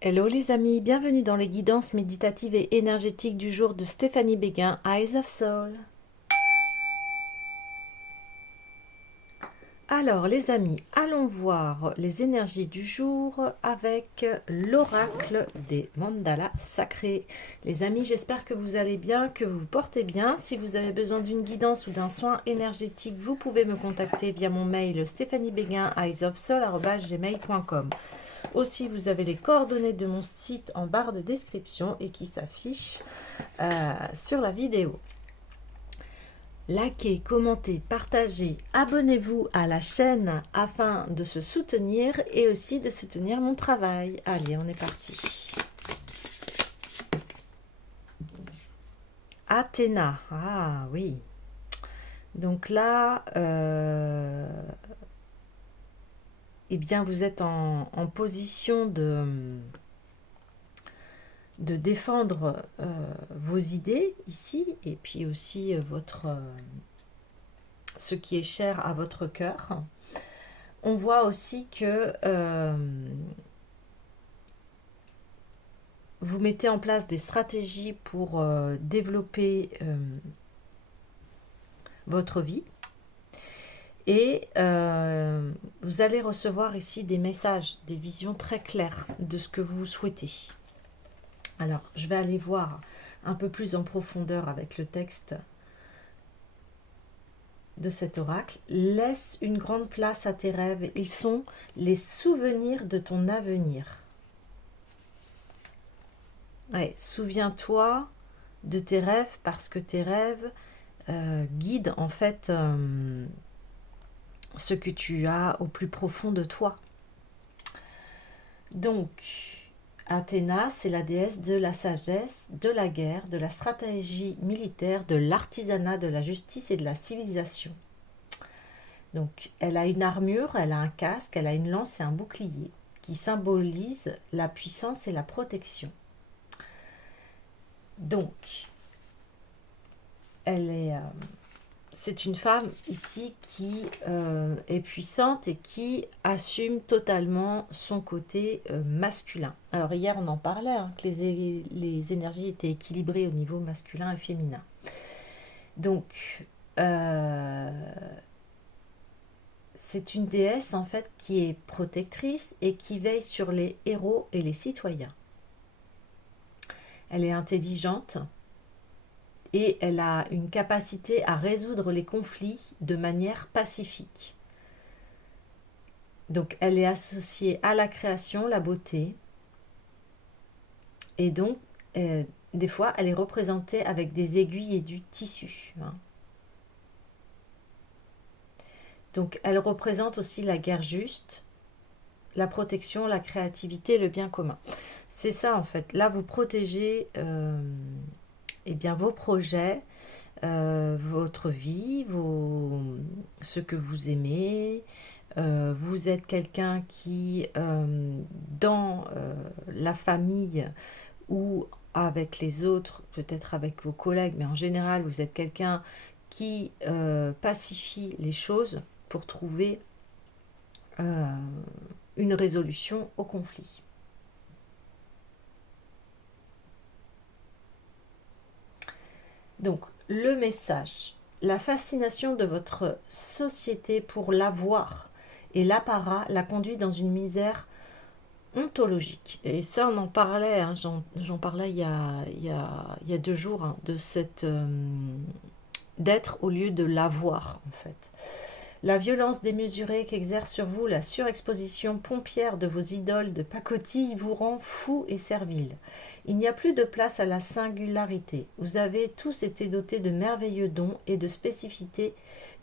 Hello les amis, bienvenue dans les guidances méditatives et énergétiques du jour de Stéphanie Béguin, Eyes of Soul. Alors les amis, allons voir les énergies du jour avec l'oracle des mandalas sacrés. Les amis, j'espère que vous allez bien, que vous vous portez bien. Si vous avez besoin d'une guidance ou d'un soin énergétique, vous pouvez me contacter via mon mail stéphaniebeguin@eyesofsoul@gmail.com. Aussi, vous avez les coordonnées de mon site en barre de description et qui s'affichent sur la vidéo. Likez, commentez, partagez, abonnez-vous à la chaîne afin de se soutenir et aussi de soutenir mon travail. Allez, on est parti. Athéna, ah oui. Donc là, eh bien, vous êtes en position de défendre vos idées ici et puis aussi ce qui est cher à votre cœur. On voit aussi que vous mettez en place des stratégies pour développer votre vie et vous allez recevoir ici des messages, des visions très claires de ce que vous souhaitez. Alors, je vais aller voir un peu plus en profondeur avec le texte de cet oracle. Laisse une grande place à tes rêves. Ils sont les souvenirs de ton avenir. Ouais, souviens-toi de tes rêves parce que tes rêves guident en fait ce que tu as au plus profond de toi. Donc, Athéna, c'est la déesse de la sagesse, de la guerre, de la stratégie militaire, de l'artisanat, de la justice et de la civilisation. Donc, elle a une armure, elle a un casque, elle a une lance et un bouclier qui symbolisent la puissance et la protection. Donc, c'est une femme ici qui est puissante et qui assume totalement son côté masculin. Alors hier on en parlait, hein, que les énergies étaient équilibrées au niveau masculin et féminin. Donc c'est une déesse en fait qui est protectrice et qui veille sur les héros et les citoyens. Elle est intelligente et elle a une capacité à résoudre les conflits de manière pacifique. Donc elle est associée à la création, la beauté, et donc des fois elle est représentée avec des aiguilles et du tissu, hein. Donc elle représente aussi la guerre juste, la protection, la créativité, le bien commun. C'est ça en fait. Là vous protégez eh bien, vos projets, votre vie, ce que vous aimez. Vous êtes quelqu'un qui, dans la famille ou avec les autres, peut-être avec vos collègues, mais en général, vous êtes quelqu'un qui pacifie les choses pour trouver une résolution au conflit. Donc, le message, la fascination de votre société pour l'avoir et l'apparat la conduit dans une misère ontologique. Et ça, on en parlait, hein, j'en parlais il y a 2 jours, hein, de cette d'être au lieu de l'avoir, en fait. La violence démesurée qu'exerce sur vous la surexposition pompière de vos idoles de pacotille vous rend fou et servile. Il n'y a plus de place à la singularité. Vous avez tous été dotés de merveilleux dons et de spécificités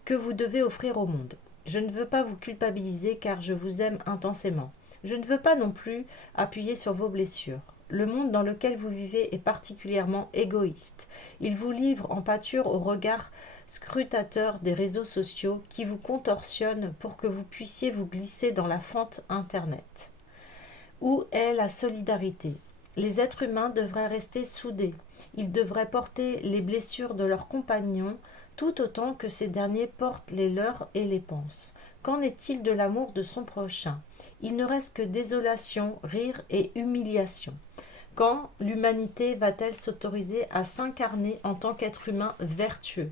que vous devez offrir au monde. Je ne veux pas vous culpabiliser car je vous aime intensément. Je ne veux pas non plus appuyer sur vos blessures. Le monde dans lequel vous vivez est particulièrement égoïste. Il vous livre en pâture au regard scrutateur des réseaux sociaux qui vous contorsionnent pour que vous puissiez vous glisser dans la fente Internet. Où est la solidarité? Les êtres humains devraient rester soudés. Ils devraient porter les blessures de leurs compagnons tout autant que ces derniers portent les leurs et les pensent. Qu'en est-il de l'amour de son prochain? Il ne reste que désolation, rire et humiliation. Quand l'humanité va-t-elle s'autoriser à s'incarner en tant qu'être humain vertueux?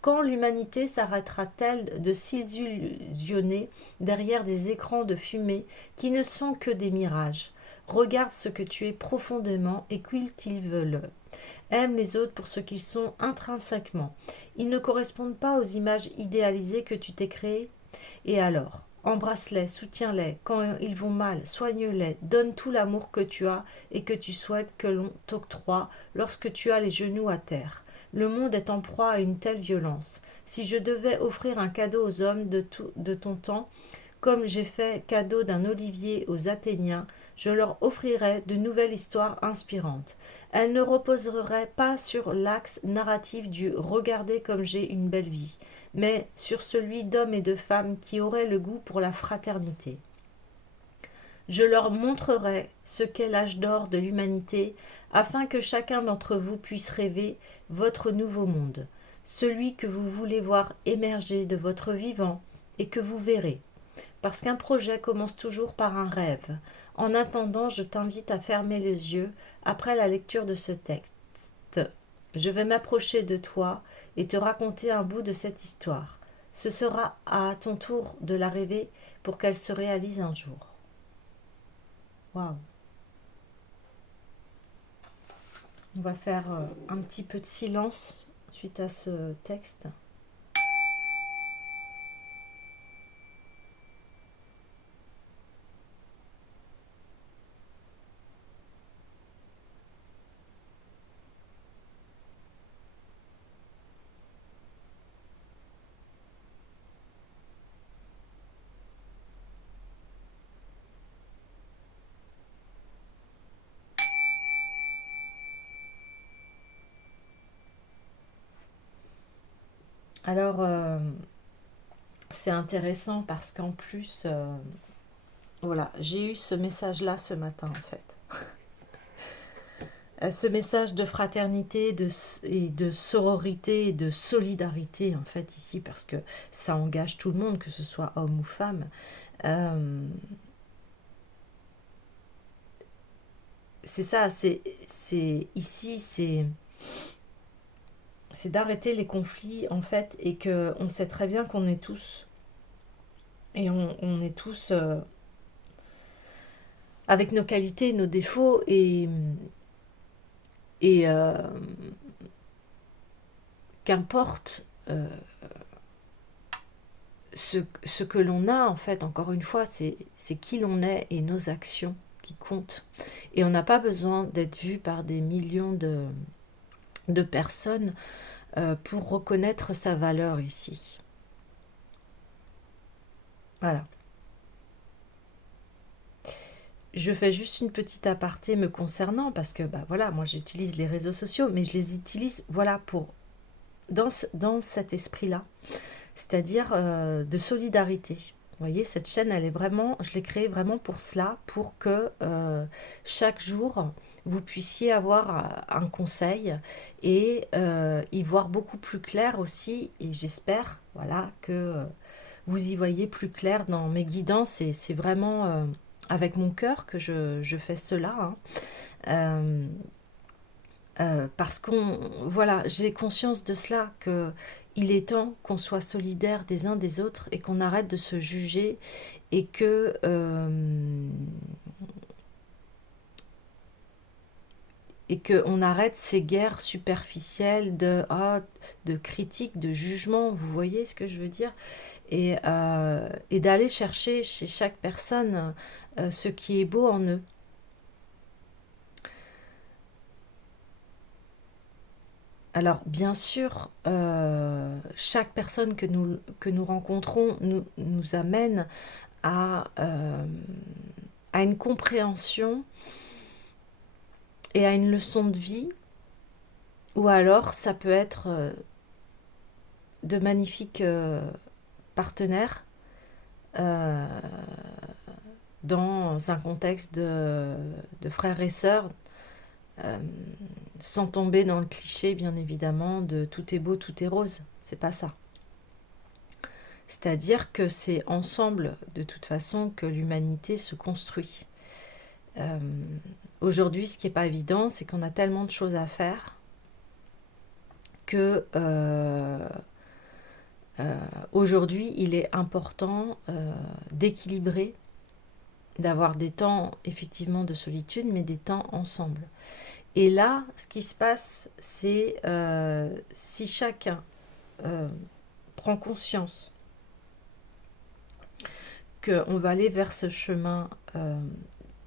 Quand l'humanité s'arrêtera-t-elle de s'illusionner derrière des écrans de fumée qui ne sont que des mirages? Regarde ce que tu es profondément et cultive-le. Aime les autres pour ce qu'ils sont intrinsèquement. Ils ne correspondent pas aux images idéalisées que tu t'es créées. Et alors, embrasse-les, soutiens-les, quand ils vont mal, soigne-les, donne tout l'amour que tu as et que tu souhaites que l'on t'octroie lorsque tu as les genoux à terre. Le monde est en proie à une telle violence. Si je devais offrir un cadeau aux hommes de ton temps, comme j'ai fait cadeau d'un olivier aux Athéniens, je leur offrirais de nouvelles histoires inspirantes. Elles ne reposeraient pas sur l'axe narratif du «regardez comme j'ai une belle vie», mais sur celui d'hommes et de femmes qui auraient le goût pour la fraternité. Je leur montrerai ce qu'est l'âge d'or de l'humanité, afin que chacun d'entre vous puisse rêver votre nouveau monde, celui que vous voulez voir émerger de votre vivant et que vous verrez. Parce qu'un projet commence toujours par un rêve. En attendant, je t'invite à fermer les yeux après la lecture de ce texte. Je vais m'approcher de toi et te raconter un bout de cette histoire. Ce sera à ton tour de la rêver pour qu'elle se réalise un jour. Waouh! On va faire un petit peu de silence suite à ce texte. Alors, c'est intéressant parce qu'en plus, voilà, j'ai eu ce message-là ce matin en fait. Ce message de fraternité et de sororité et de solidarité en fait ici parce que ça engage tout le monde, que ce soit homme ou femme. C'est ça, ici, c'est d'arrêter les conflits en fait et que on sait très bien qu'on est tous et on est tous avec nos qualités, nos défauts et qu'importe ce que l'on a en fait, encore une fois, c'est qui l'on est et nos actions qui comptent. Et on n'a pas besoin d'être vu par des millions de personnes pour reconnaître sa valeur ici. Voilà. Je fais juste une petite aparté me concernant parce que bah voilà, moi j'utilise les réseaux sociaux, mais je les utilise voilà pour dans cet esprit-là, c'est-à-dire de solidarité. Vous voyez, cette chaîne, elle est vraiment, je l'ai créée vraiment pour cela, pour que chaque jour, vous puissiez avoir un conseil et y voir beaucoup plus clair aussi. Et j'espère, voilà, que vous y voyez plus clair dans mes guidances. Et c'est vraiment avec mon cœur que je fais cela. Hein. Parce qu'on, voilà, j'ai conscience de cela, que il est temps qu'on soit solidaires des uns des autres et qu'on arrête de se juger et qu'on arrête ces guerres superficielles de critiques, de jugements, vous voyez ce que je veux dire, et d'aller chercher chez chaque personne ce qui est beau en eux. Alors, bien sûr, chaque personne que nous rencontrons nous amène à une compréhension et à une leçon de vie, ou alors ça peut être de magnifiques partenaires euh, dans un contexte de frères et sœurs, sans tomber dans le cliché, bien évidemment, de tout est beau, tout est rose. c'est pas ça. C'est-à-dire que c'est ensemble, de toute façon, que l'humanité se construit. Aujourd'hui, ce qui n'est pas évident, c'est qu'on a tellement de choses à faire que aujourd'hui, il est important d'équilibrer, d'avoir des temps effectivement de solitude, mais des temps ensemble. Et là, ce qui se passe, c'est si chacun prend conscience qu'on va aller vers ce chemin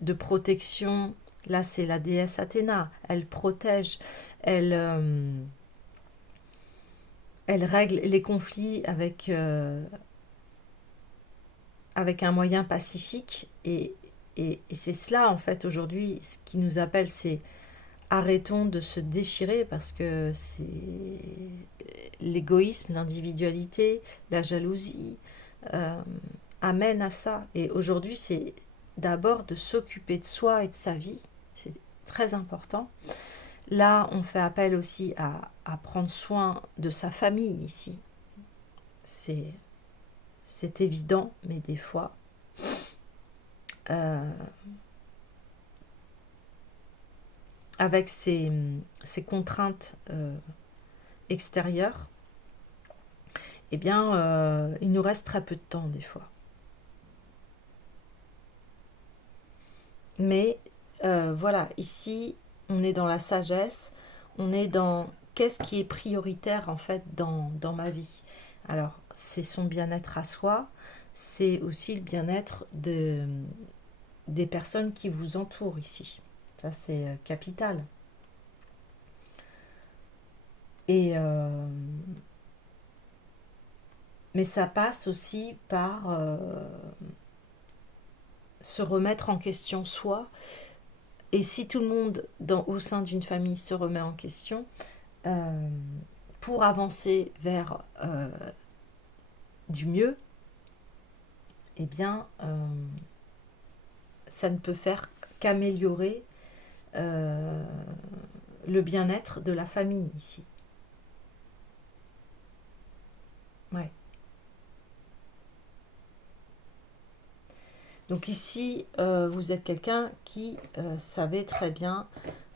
de protection. Là, c'est la déesse Athéna. Elle protège, elle règle les conflits avec un moyen pacifique. Et c'est cela, en fait, aujourd'hui, ce qui nous appelle, c'est arrêtons de se déchirer parce que c'est l'égoïsme, l'individualité, la jalousie amène à ça. Et aujourd'hui, c'est d'abord de s'occuper de soi et de sa vie. C'est très important. Là, on fait appel aussi à prendre soin de sa famille ici. C'est évident, mais des fois, avec ces contraintes extérieures, eh bien, il nous reste très peu de temps des fois. Mais voilà, ici, on est dans la sagesse, on est dans qu'est-ce qui est prioritaire en fait dans ma vie. Alors, c'est son bien-être à soi, c'est aussi le bien-être des personnes qui vous entourent ici. Ça, c'est capital. Et mais ça passe aussi par se remettre en question soi. Et si tout le monde au sein d'une famille se remet en question, pour avancer vers du mieux, eh bien, ça ne peut faire qu'améliorer le bien-être de la famille ici. Ouais. Donc ici, vous êtes quelqu'un qui savait très bien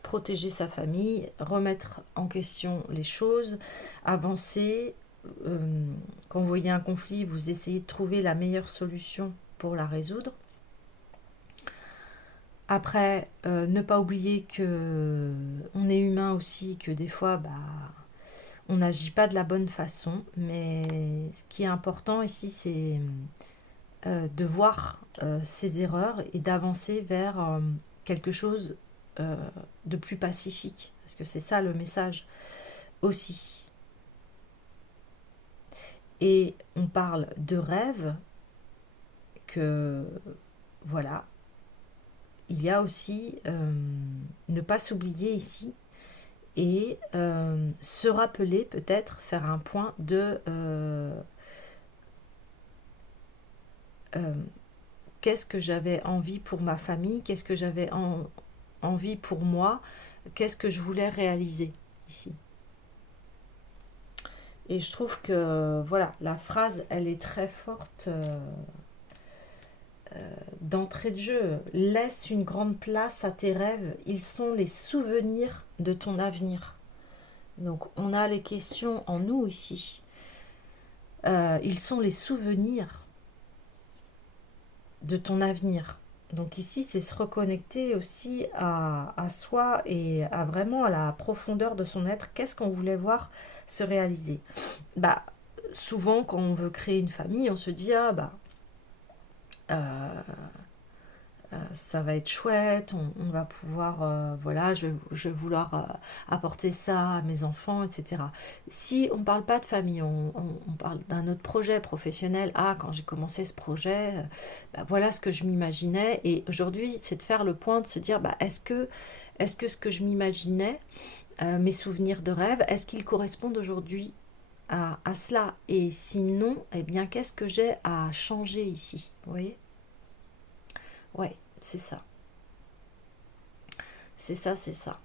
protéger sa famille, remettre en question les choses, avancer. Quand vous voyez un conflit, vous essayez de trouver la meilleure solution pour la résoudre. Après, ne pas oublier que on est humain aussi, que des fois, bah, on n'agit pas de la bonne façon. Mais ce qui est important ici, c'est de voir ses erreurs et d'avancer vers quelque chose de plus pacifique. Parce que c'est ça le message aussi. Et on parle de rêve, que voilà, il y a aussi ne pas s'oublier ici et se rappeler peut-être, faire un point de qu'est-ce que j'avais envie pour ma famille, qu'est-ce que j'avais envie pour moi, qu'est-ce que je voulais réaliser ici. Et je trouve que voilà, la phrase, elle est très forte d'entrée de jeu. Laisse une grande place à tes rêves, ils sont les souvenirs de ton avenir. Donc on a les questions en nous ici. Ils sont les souvenirs de ton avenir. Donc ici, c'est se reconnecter aussi à soi et à vraiment à la profondeur de son être. Qu'est-ce qu'on voulait voir se réaliser? Bah, souvent, quand on veut créer une famille, on se dit, ah bah, ça va être chouette, on va pouvoir, voilà, je vais vouloir apporter ça à mes enfants, etc. Si on ne parle pas de famille, on parle d'un autre projet professionnel, ah, quand j'ai commencé ce projet, bah, voilà ce que je m'imaginais, et aujourd'hui, c'est de faire le point, de se dire, bah, est-ce que ce que je m'imaginais, mes souvenirs de rêve, est-ce qu'ils correspondent aujourd'hui à cela? Et sinon, eh bien, qu'est-ce que j'ai à changer ici? Vous voyez? Ouais, c'est ça. C'est ça, c'est ça.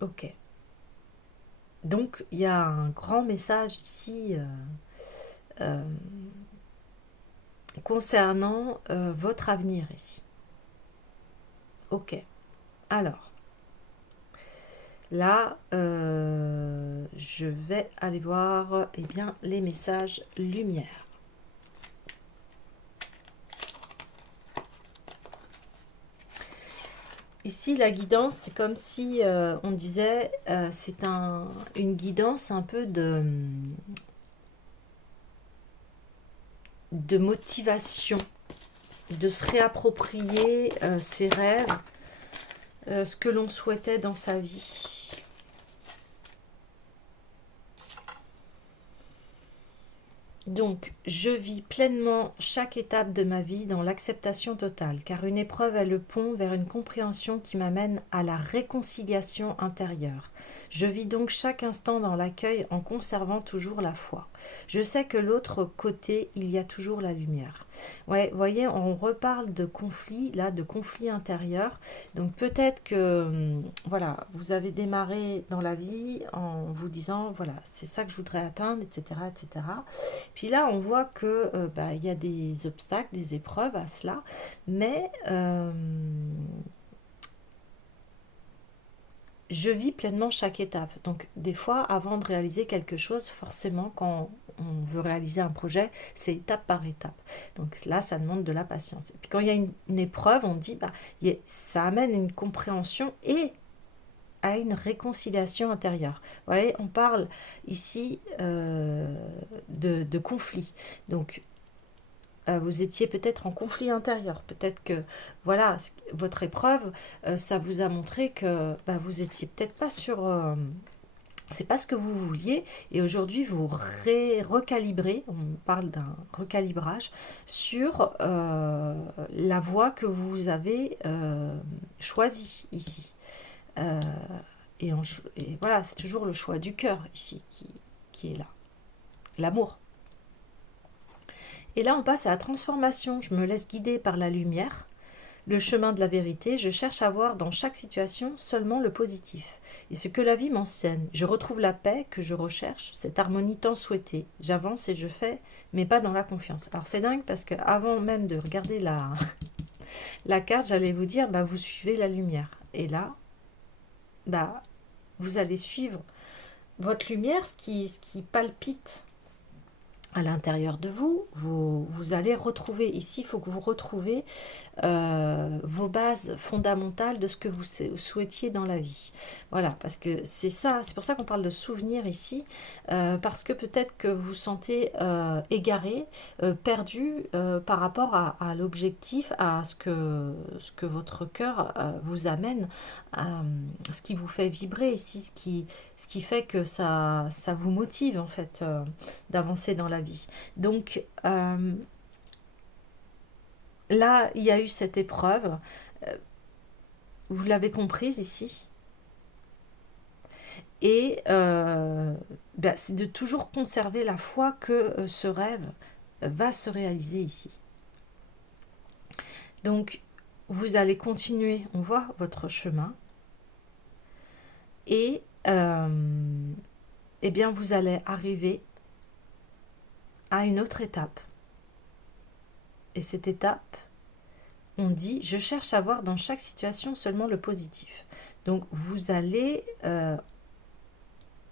Ok. Donc, il y a un grand message ici euh, concernant votre avenir ici. Ok. Alors, là, je vais aller voir eh bien, les messages lumière. Ici, la guidance, c'est comme si on disait, c'est une guidance un peu de motivation, de se réapproprier ses rêves, ce que l'on souhaitait dans sa vie. Donc, je vis pleinement chaque étape de ma vie dans l'acceptation totale, car une épreuve est le pont vers une compréhension qui m'amène à la réconciliation intérieure. Je vis donc chaque instant dans l'accueil en conservant toujours la foi. Je sais que l'autre côté, il y a toujours la lumière. Ouais, vous voyez, on reparle de conflit, là, de conflit intérieur. Donc peut-être que, voilà, vous avez démarré dans la vie en vous disant, voilà, c'est ça que je voudrais atteindre, etc., etc. Puis là, on voit que il y a des obstacles, des épreuves à cela, mais je vis pleinement chaque étape. Donc, des fois, avant de réaliser quelque chose, forcément, quand on veut réaliser un projet, c'est étape par étape. Donc là, ça demande de la patience. Et puis quand il y a une épreuve, on dit, ça amène une compréhension et à une réconciliation intérieure. Vous voyez, on parle ici de conflit. Donc, vous étiez peut-être en conflit intérieur. Peut-être que, voilà, votre épreuve, ça vous a montré que vous étiez peut-être pas sur... c'est pas ce que vous vouliez. Et aujourd'hui, vous recalibrez, on parle d'un recalibrage, sur la voie que vous avez choisie ici. Euh, et voilà, c'est toujours le choix du cœur ici qui est là. L'amour. Et là, on passe à la transformation. Je me laisse guider par la lumière, le chemin de la vérité. Je cherche à voir dans chaque situation seulement le positif. Et ce que la vie m'enseigne, je retrouve la paix que je recherche, cette harmonie tant souhaitée. J'avance et je fais, mais pas dans la confiance. Alors c'est dingue parce que avant même de regarder la carte, j'allais vous dire, vous suivez la lumière. Et là, vous allez suivre votre lumière, ce qui palpite à l'intérieur de vous, vous allez retrouver, ici, il faut que vous retrouvez vos bases fondamentales de ce que vous souhaitiez dans la vie. Voilà, parce que c'est ça, c'est pour ça qu'on parle de souvenirs ici, parce que peut-être que vous vous sentez égaré, perdu par rapport à l'objectif, à ce que votre cœur vous amène, ce qui vous fait vibrer ici, ce qui fait que ça vous motive en fait d'avancer dans la vie. Donc là, il y a eu cette épreuve. Euh, Vous l'avez comprise ici. Et c'est de toujours conserver la foi que ce rêve va se réaliser ici. Donc, vous allez continuer, on voit votre chemin. Et eh bien, vous allez arriver à une autre étape. Et cette étape, on dit, je cherche à voir dans chaque situation seulement le positif. Donc, vous allez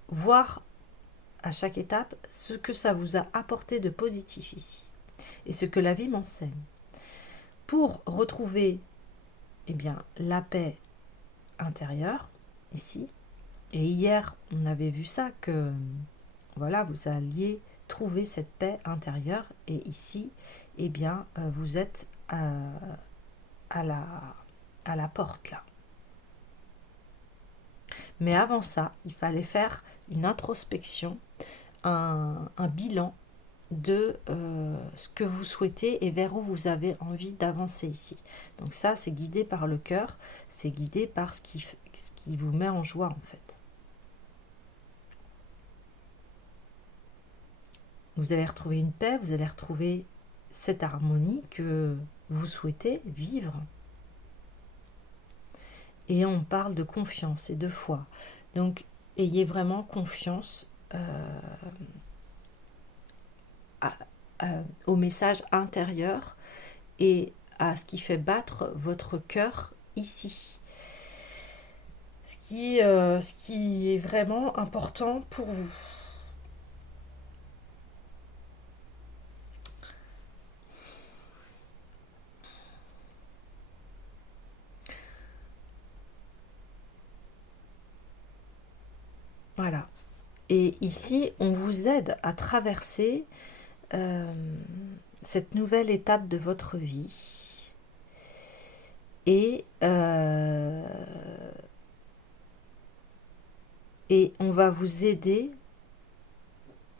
voir à chaque étape ce que ça vous a apporté de positif ici. Et ce que la vie m'enseigne. Pour retrouver la paix intérieure, ici. Et hier, on avait vu ça, que voilà, vous alliez trouver cette paix intérieure. Et ici, vous êtes à la porte, là. Mais avant ça, il fallait faire une introspection, un bilan de ce que vous souhaitez et vers où vous avez envie d'avancer ici. Donc ça, c'est guidé par le cœur, c'est guidé par ce qui vous met en joie en fait. Vous allez retrouver une paix, vous allez retrouver cette harmonie que vous souhaitez vivre. Et on parle de confiance et de foi. Donc ayez vraiment confiance au message intérieur et à ce qui fait battre votre cœur ici. Ce qui est vraiment important pour vous. Voilà. Et ici, on vous aide à traverser euh, cette nouvelle étape de votre vie. Et on va vous aider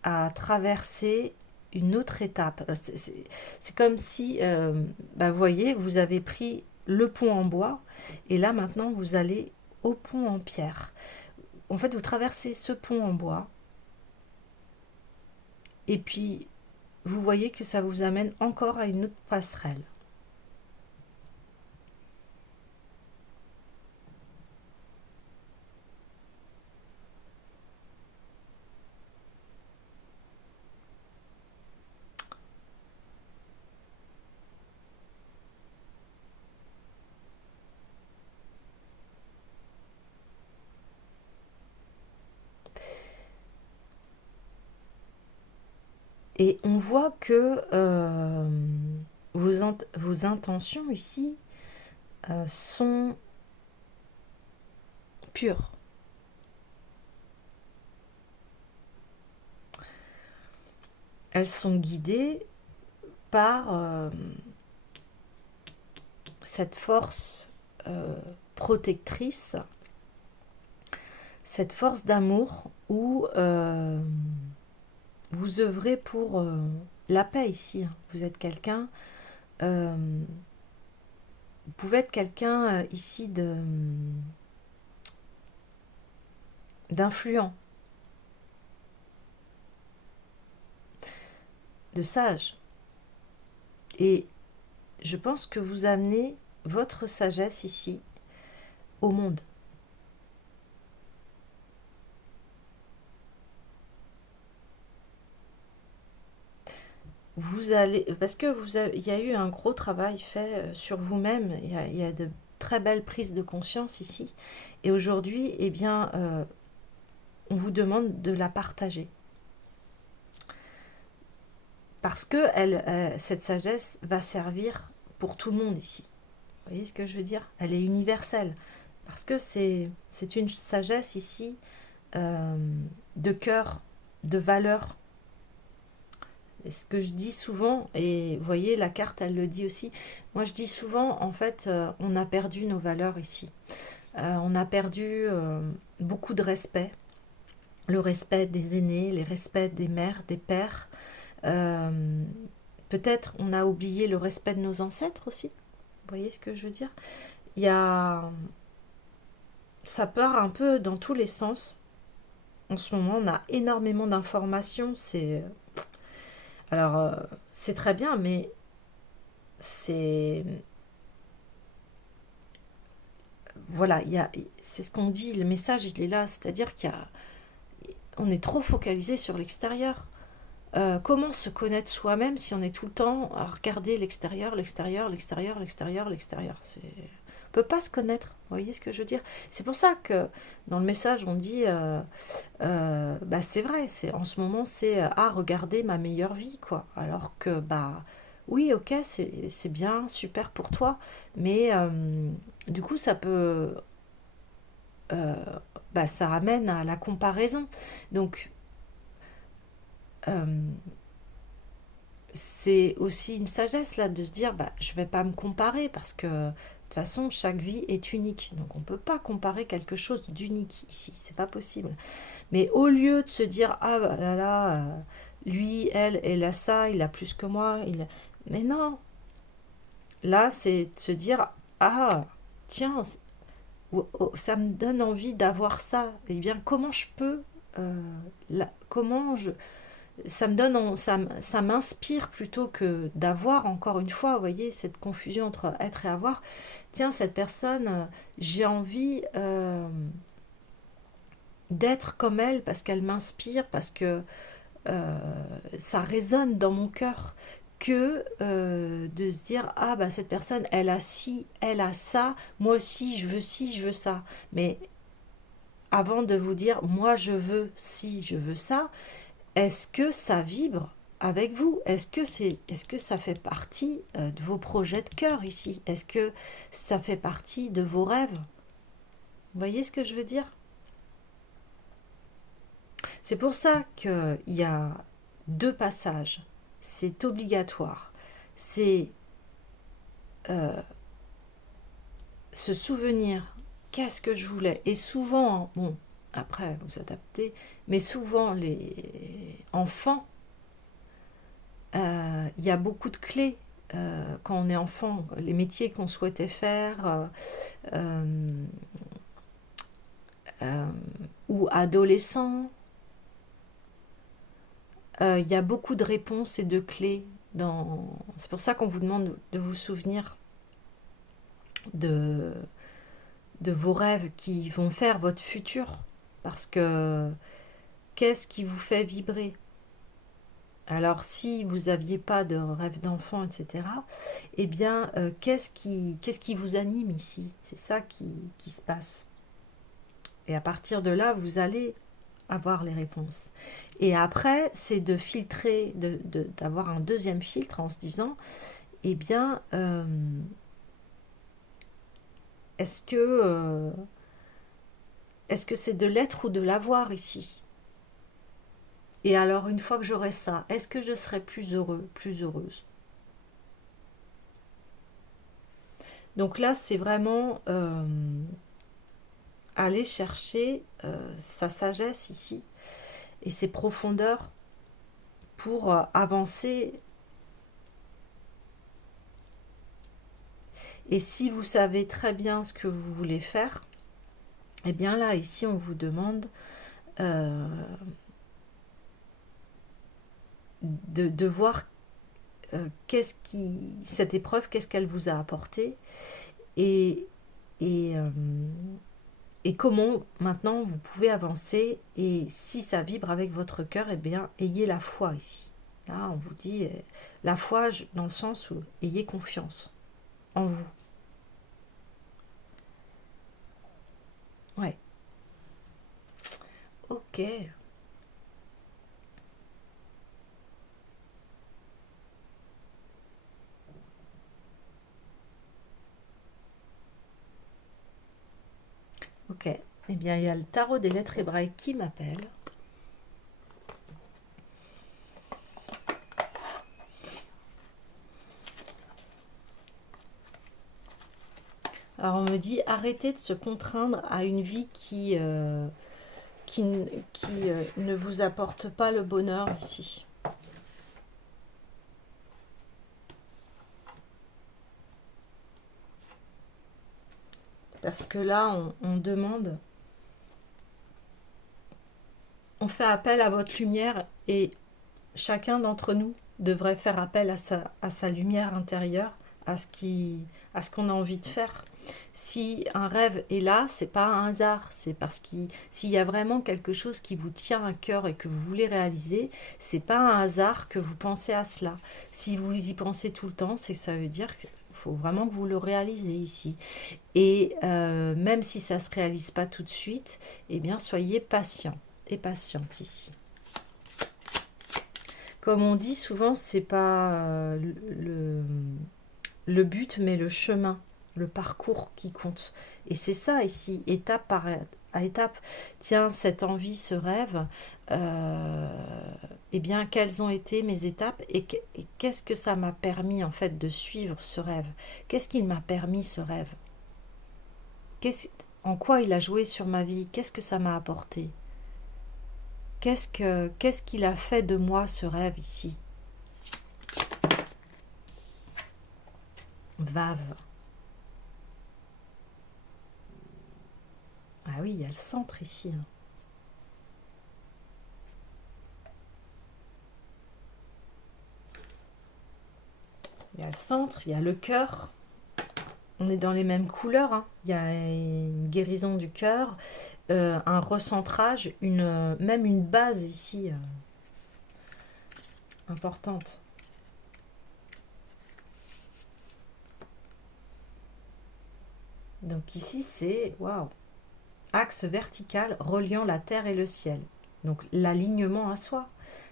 à traverser une autre étape. C'est comme si, vous voyez, vous avez pris le pont en bois et là maintenant vous allez au pont en pierre. En fait, vous traversez ce pont en bois et puis vous voyez que ça vous amène encore à une autre passerelle. Et on voit que vos intentions ici sont pures. Elles sont guidées par cette force protectrice, cette force d'amour où vous œuvrez pour la paix ici. Vous êtes quelqu'un, vous pouvez être quelqu'un ici d'influent, de sage. Et je pense que vous amenez votre sagesse ici au monde. Vous allez, parce que il y a eu un gros travail fait sur vous-même, il y a de très belles prises de conscience ici. Et aujourd'hui, eh bien, on vous demande de la partager. Parce que cette sagesse va servir pour tout le monde ici. Vous voyez ce que je veux dire? Elle est universelle. Parce que c'est une sagesse ici de cœur, de valeur. Et ce que je dis souvent, et vous voyez, la carte, elle le dit aussi, moi je dis souvent, en fait, on a perdu nos valeurs ici. On a perdu beaucoup de respect. Le respect des aînés, le respect des mères, des pères. Euh, Peut-être on a oublié le respect de nos ancêtres aussi. Vous voyez ce que je veux dire? Il y a... Ça part un peu dans tous les sens. En ce moment, on a énormément d'informations. Alors, c'est très bien, mais c'est... Voilà, c'est ce qu'on dit, le message, il est là. C'est-à-dire on est trop focalisé sur l'extérieur. Comment se connaître soi-même si on est tout le temps à regarder l'extérieur, l'extérieur, l'extérieur, l'extérieur, l'extérieur? On peut pas se connaître, vous voyez ce que je veux dire? C'est pour ça que dans le message on dit, c'est vrai, en ce moment c'est regarder ma meilleure vie, quoi. Alors que oui, ok, c'est bien, super pour toi, mais du coup ça peut, euh, ça ramène à la comparaison. Donc euh, c'est aussi une sagesse là de se dire je vais pas me comparer parce que de toute façon chaque vie est unique, donc on peut pas comparer quelque chose d'unique ici, c'est pas possible. Mais au lieu de se dire là là, lui elle a ça, il a plus que moi, mais non, là c'est de se dire tiens, ça me donne envie d'avoir ça, et bien comment je peux comment je ça me donne, ça m'inspire plutôt que d'avoir, encore une fois, vous voyez, cette confusion entre être et avoir. Tiens, cette personne, j'ai envie d'être comme elle parce qu'elle m'inspire, parce que ça résonne dans mon cœur, que de se dire ah bah cette personne elle a ci, elle a ça, moi aussi je veux ci, je veux ça. Mais avant de vous dire moi je veux ci, je veux ça, est-ce que ça vibre avec vous? Est-ce que ça fait partie de vos projets de cœur ici? Est-ce que ça fait partie de vos rêves? Vous voyez ce que je veux dire? C'est pour ça qu'il y a deux passages. C'est obligatoire. C'est se souvenir qu'est-ce que je voulais. Et souvent, bon, après vous adaptez, mais souvent les enfants, il y a beaucoup de clés quand on est enfant, les métiers qu'on souhaitait faire, euh, euh, ou adolescent. Il y a beaucoup de réponses et de clés dans. C'est pour ça qu'on vous demande de vous souvenir de, de vos rêves qui vont faire votre futur. Parce que qu'est-ce qui vous fait vibrer? Alors si vous n'aviez pas de rêve d'enfant, etc., eh bien, qu'est-ce qui vous anime ici? C'est ça qui se passe. Et à partir de là, vous allez avoir les réponses. Et après, c'est de filtrer, d'avoir un deuxième filtre en se disant, eh bien, est-ce que est-ce que c'est de l'être ou de l'avoir ici? Et alors, une fois que j'aurai ça, est-ce que je serai plus heureux, plus heureuse? Donc là, c'est vraiment aller chercher sa sagesse ici et ses profondeurs pour avancer. Et si vous savez très bien ce que vous voulez faire, eh bien là, ici, on vous demande euh, de voir cette épreuve, qu'est-ce qu'elle vous a apporté et, et, euh, et comment maintenant vous pouvez avancer. Et si ça vibre avec votre cœur, eh bien, ayez la foi ici. Là, on vous dit la foi dans le sens où ayez confiance en vous. Ouais, ok. Ok. Eh bien, il y a le tarot des lettres hébraïques qui m'appelle. Alors, on me dit arrêtez de se contraindre à une vie qui, ne vous apporte pas le bonheur ici. Parce que là, on demande, on fait appel à votre lumière et chacun d'entre nous devrait faire appel à sa lumière intérieure, à ce qu'on a envie de faire. Si un rêve est là, c'est pas un hasard, c'est parce qu'il s'il y a vraiment quelque chose qui vous tient à cœur et que vous voulez réaliser, c'est pas un hasard que vous pensez à cela. Si vous y pensez tout le temps, c'est ça veut dire qu'il faut vraiment que vous le réalisez ici. Et même si ça ne se réalise pas tout de suite, eh bien soyez patient et patiente ici. Comme on dit souvent, c'est pas le but, mais le chemin, le parcours qui compte. Et c'est ça ici, étape par étape. Tiens, cette envie, ce rêve, eh bien, quelles ont été mes étapes et qu'est-ce que ça m'a permis en fait de suivre ce rêve? Qu'est-ce qu'il m'a permis ce rêve? En quoi il a joué sur ma vie? Qu'est-ce que ça m'a apporté? Qu'est-ce qu'il a fait de moi ce rêve ici? Vave. Ah oui, il y a le centre ici. Hein. Il y a le centre, il y a le cœur. On est dans les mêmes couleurs, hein. Il y a une guérison du cœur, un recentrage, même une base ici importante. Donc ici, c'est waouh, axe vertical reliant la terre et le ciel. Donc l'alignement à soi,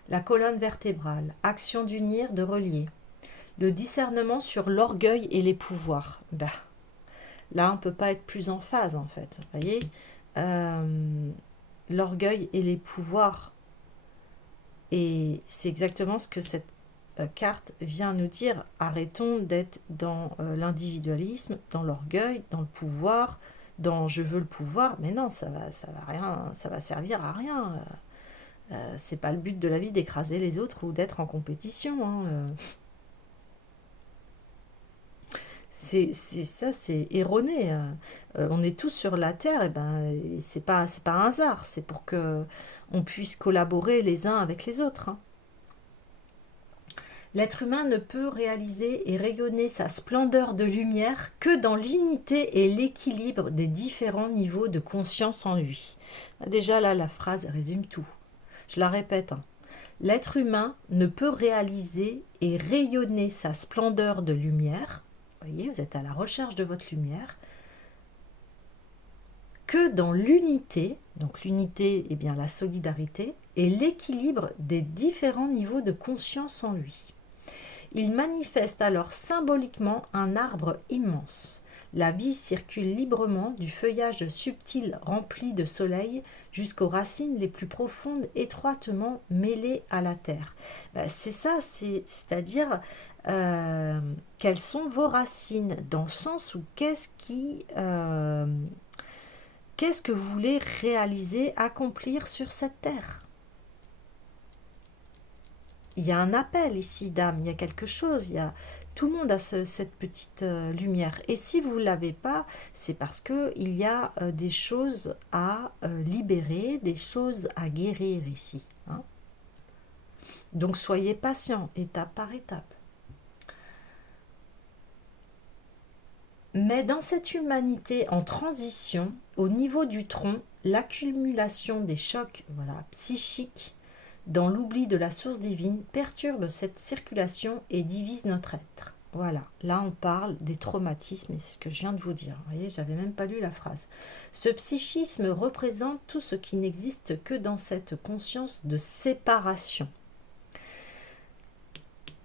la colonne vertébrale, action d'unir, de relier. Le discernement sur l'orgueil et les pouvoirs. Bah, là, on ne peut pas être plus en phase, en fait. Vous voyez, l'orgueil et les pouvoirs. Et c'est exactement ce que cette carte vient nous dire. Arrêtons d'être dans l'individualisme, dans l'orgueil, dans le pouvoir, dans je veux le pouvoir. Mais non, ça va rien, ça va servir à rien. C'est pas le but de la vie d'écraser les autres ou d'être en compétition. Hein. C'est ça, c'est erroné. On est tous sur la terre, et ben c'est pas un hasard. C'est pour que on puisse collaborer les uns avec les autres. Hein. L'être humain ne peut réaliser et rayonner sa splendeur de lumière que dans l'unité et l'équilibre des différents niveaux de conscience en lui. Déjà là, la phrase résume tout. Je la répète. Hein. L'être humain ne peut réaliser et rayonner sa splendeur de lumière. Vous voyez, vous êtes à la recherche de votre lumière. Que dans l'unité, donc l'unité est bien la solidarité, et l'équilibre des différents niveaux de conscience en lui. Il manifeste alors symboliquement un arbre immense. La vie circule librement du feuillage subtil rempli de soleil jusqu'aux racines les plus profondes étroitement mêlées à la terre. C'est ça, c'est-à-dire quelles sont vos racines, dans le sens où qu'est-ce que vous voulez réaliser, accomplir sur cette terre. Il y a un appel ici d'âme, il y a quelque chose, tout le monde a cette petite lumière. Et si vous ne l'avez pas, c'est parce qu'il y a des choses à libérer, des choses à guérir ici. Hein. Donc soyez patient, étape par étape. Mais dans cette humanité en transition, au niveau du tronc, l'accumulation des chocs psychiques dans l'oubli de la source divine perturbe cette circulation et divise notre être. Voilà, là on parle des traumatismes et c'est ce que je viens de vous dire. Vous voyez, j'avais même pas lu la phrase. Ce psychisme représente tout ce qui n'existe que dans cette conscience de séparation.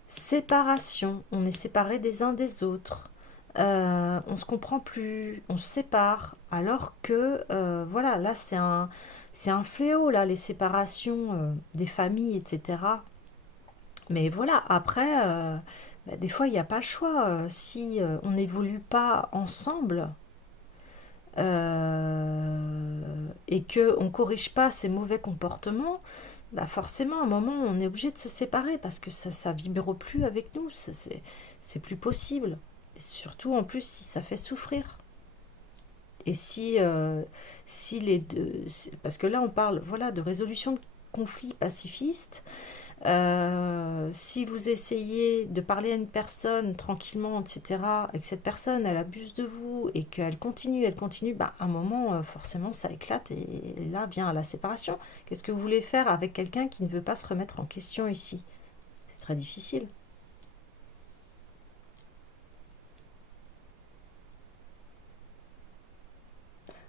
Séparation, on est séparés des uns des autres. On se comprend plus, on se sépare, alors que voilà, là c'est un fléau là, les séparations des familles, etc. Mais voilà, après, des fois il n'y a pas le choix. Si on n'évolue pas ensemble et que on corrige pas ces mauvais comportements, forcément à un moment on est obligé de se séparer parce que ça vibre plus avec nous, c'est plus possible. Et surtout en plus si ça fait souffrir. Et si les deux, parce que là on parle voilà de résolution de conflits pacifistes. Si vous essayez de parler à une personne tranquillement, etc., et que cette personne elle abuse de vous et qu'elle continue, à un moment forcément ça éclate et là vient la séparation. Qu'est-ce que vous voulez faire avec quelqu'un qui ne veut pas se remettre en question ici? C'est très difficile.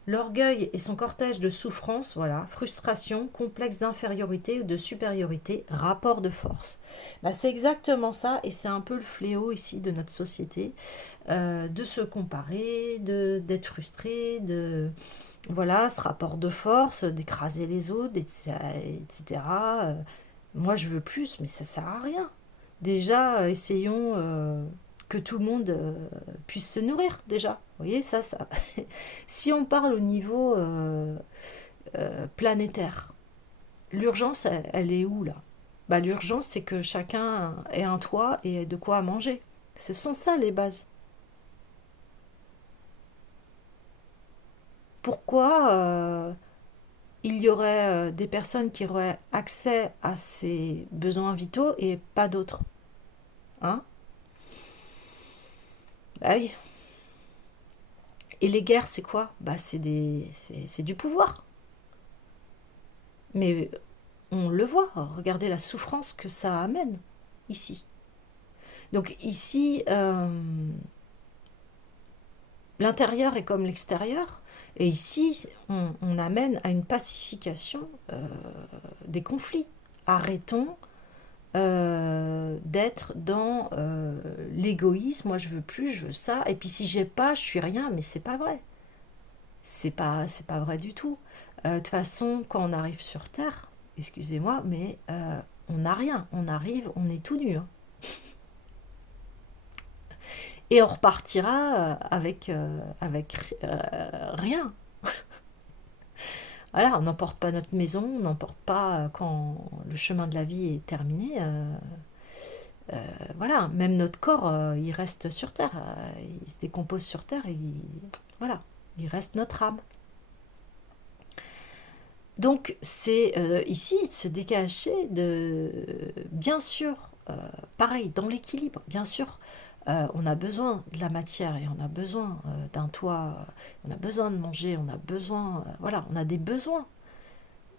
L'orgueil et son cortège de souffrance, voilà, frustration, complexe d'infériorité ou de supériorité, rapport de force. C'est exactement ça et c'est un peu le fléau ici de notre société, de se comparer, d'être frustré, voilà, ce rapport de force, d'écraser les autres, etc. Moi je veux plus, mais ça sert à rien. Déjà, essayons que tout le monde puisse se nourrir déjà. Vous voyez, ça. Si on parle au niveau planétaire, l'urgence, elle est où là? L'urgence, c'est que chacun ait un toit et ait de quoi manger. Ce sont ça les bases. Pourquoi il y aurait des personnes qui auraient accès à ces besoins vitaux et pas d'autres? Hein? Bah oui. Et les guerres, c'est quoi? Bah, c'est du pouvoir. Mais on le voit, regardez la souffrance que ça amène ici. Donc ici, l'intérieur est comme l'extérieur, et ici, on amène à une pacification des conflits. Arrêtons d'être dans l'égoïsme, moi je veux plus, je veux ça, et puis si j'ai pas, je suis rien, mais c'est pas vrai. C'est pas vrai du tout. De toute façon, quand on arrive sur Terre, excusez-moi, mais on n'a rien. On arrive, on est tout nu, hein. Et on repartira avec rien. Voilà, on n'emporte pas notre maison, on n'emporte pas quand le chemin de la vie est terminé. Voilà, même notre corps, il reste sur Terre. Il se décompose sur Terre et voilà, il reste notre âme. Donc c'est ici se dégager de, bien sûr, pareil, dans l'équilibre, bien sûr, on a besoin de la matière et on a besoin d'un toit, on a besoin de manger, on a besoin, voilà, on a des besoins.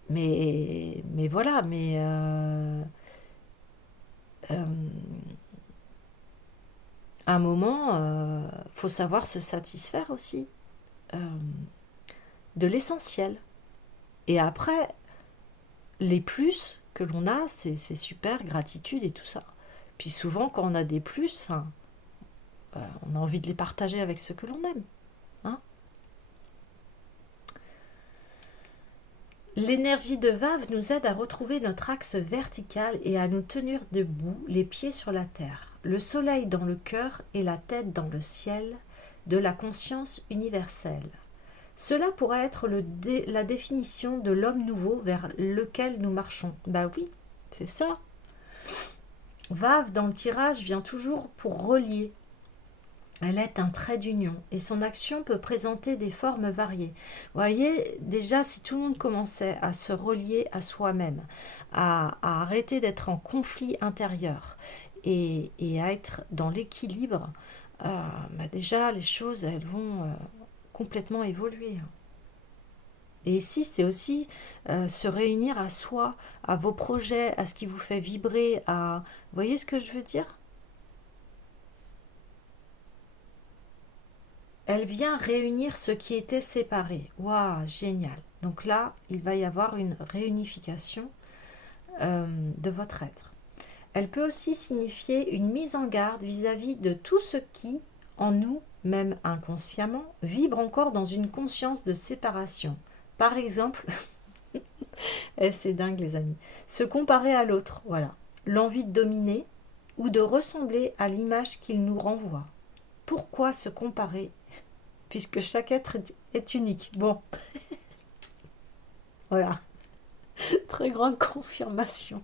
Mais voilà, mais euh, à un moment, faut savoir se satisfaire aussi euh, de l'essentiel. Et après, les plus que l'on a, c'est super, gratitude et tout ça. Puis souvent, quand on a des plus, enfin, on a envie de les partager avec ceux que l'on aime. Hein. L'énergie de Vave nous aide à retrouver notre axe vertical et à nous tenir debout, les pieds sur la terre, le soleil dans le cœur et la tête dans le ciel, de la conscience universelle. Cela pourrait être la définition de l'homme nouveau vers lequel nous marchons. Ben oui, c'est ça. Vave dans le tirage vient toujours pour relier. Elle est un trait d'union et son action peut présenter des formes variées. Vous voyez, déjà, si tout le monde commençait à se relier à soi-même, à arrêter d'être en conflit intérieur et à être dans l'équilibre, bah déjà, les choses, elles vont complètement évoluer. Et ici, c'est aussi se réunir à soi, à vos projets, à ce qui vous fait vibrer, à... Vous voyez ce que je veux dire? Elle vient réunir ce qui était séparé. Waouh, génial. Donc là, il va y avoir une réunification de votre être. Elle peut aussi signifier une mise en garde vis-à-vis de tout ce qui, en nous, même inconsciemment, vibre encore dans une conscience de séparation. Par exemple, c'est dingue les amis, se comparer à l'autre, voilà. L'envie de dominer ou de ressembler à l'image qu'il nous renvoie. Pourquoi se comparer puisque chaque être est unique. Bon, voilà, très grande confirmation.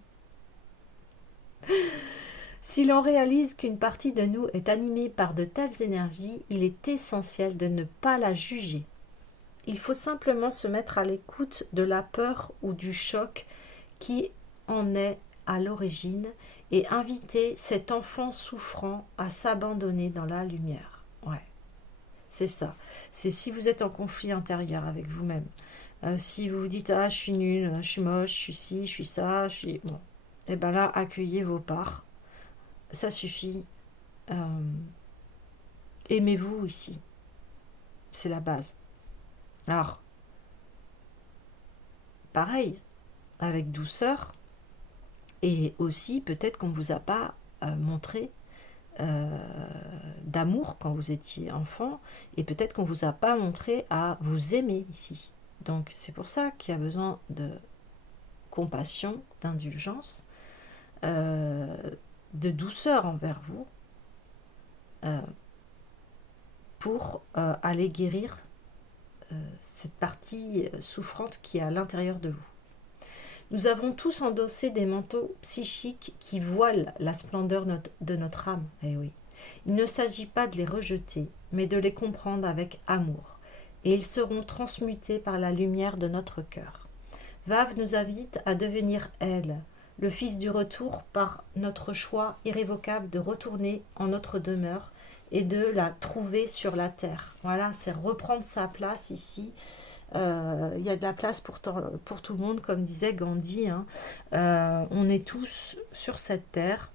Si l'on réalise qu'une partie de nous est animée par de telles énergies, il est essentiel de ne pas la juger. Il faut simplement se mettre à l'écoute de la peur ou du choc qui en est à l'origine et inviter cet enfant souffrant à s'abandonner dans la lumière. Ouais. C'est ça. C'est si vous êtes en conflit intérieur avec vous-même. Si vous vous dites ah je suis nulle, je suis moche, je suis ci, je suis ça, je suis bon. Et ben là accueillez vos parts. Ça suffit. Euh, Aimez-vous ici. C'est la base. Alors pareil avec douceur et aussi peut-être qu'on ne vous a pas montré d'amour quand vous étiez enfant et peut-être qu'on vous a pas montré à vous aimer ici. Donc c'est pour ça qu'il y a besoin de compassion, d'indulgence, euh, de douceur envers vous euh, pour aller guérir cette partie souffrante qui est à l'intérieur de vous. Nous avons tous endossé des manteaux psychiques qui voilent la splendeur de notre âme. Eh oui. Il ne s'agit pas de les rejeter, mais de les comprendre avec amour. Et ils seront transmutés par la lumière de notre cœur. Vave nous invite à devenir elle, le fils du retour par notre choix irrévocable de retourner en notre demeure et de la trouver sur la terre. Voilà, c'est reprendre sa place ici. Il y a de la place pour tout le monde, comme disait Gandhi, hein. On est tous sur cette terre.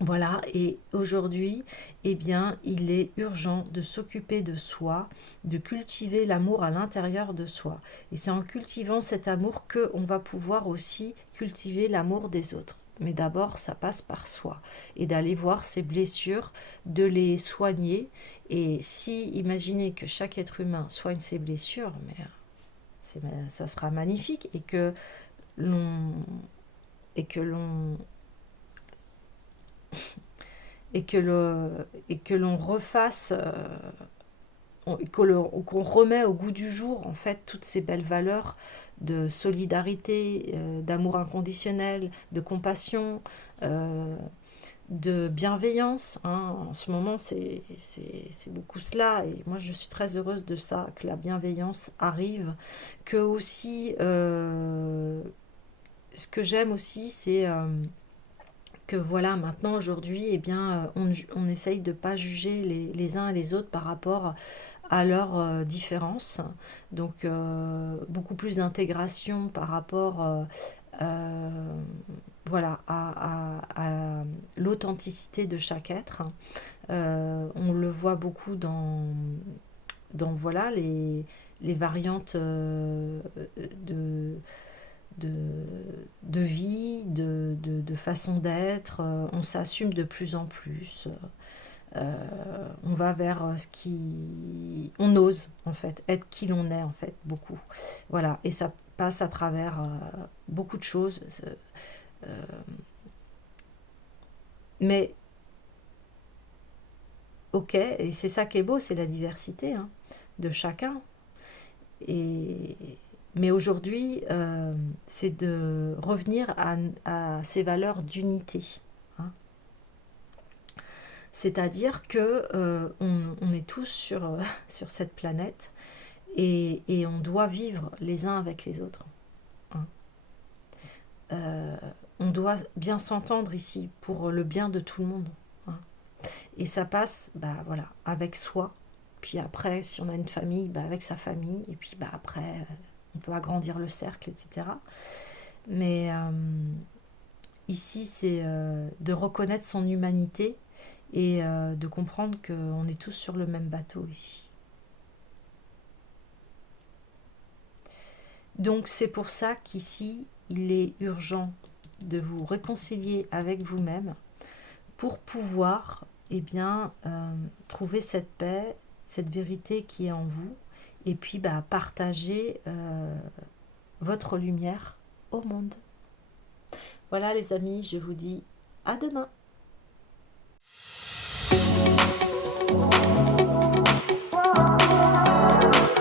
Voilà, et aujourd'hui, eh bien, il est urgent de s'occuper de soi, de cultiver l'amour à l'intérieur de soi. Et c'est en cultivant cet amour qu'on va pouvoir aussi cultiver l'amour des autres. Mais d'abord, ça passe par soi. Et d'aller voir ses blessures, de les soigner. Et si, imaginez que chaque être humain soigne ses blessures, mais ça sera magnifique. L'on et que l'on et que l'on refasse, qu'on remet au goût du jour en fait toutes ces belles valeurs de solidarité, d'amour inconditionnel, de compassion, de bienveillance, hein. En ce moment, c'est beaucoup cela, et moi je suis très heureuse de ça, que la bienveillance arrive, que aussi, ce que j'aime aussi, c'est que voilà, maintenant, aujourd'hui, eh bien, on essaye de ne pas juger les uns et les autres par rapport à leurs différences. Donc, beaucoup plus d'intégration par rapport voilà, à l'authenticité de chaque être. On le voit beaucoup dans voilà, les variantes de, de, de vie, de façon d'être. On s'assume de plus en plus. On va vers ce qui... On ose, en fait, être qui l'on est, en fait, beaucoup. Voilà, et ça passe à travers beaucoup de choses. Euh, mais, ok, et c'est ça qui est beau, c'est la diversité, hein, de chacun. Et, mais aujourd'hui, c'est de revenir à ces valeurs d'unité, hein. C'est-à-dire que on est tous sur cette planète et on doit vivre les uns avec les autres, hein. Euh, on doit bien s'entendre ici pour le bien de tout le monde, hein. Et ça passe, bah voilà, avec soi. Puis après, si on a une famille, bah avec sa famille. Et puis bah après, on peut agrandir le cercle, etc. Mais ici, c'est de reconnaître son humanité et de comprendre qu'on est tous sur le même bateau ici. Donc c'est pour ça qu'ici, il est urgent de vous réconcilier avec vous-même pour pouvoir, eh bien, trouver cette paix, cette vérité qui est en vous, et puis bah, partager votre lumière au monde. Voilà les amis, je vous dis à demain.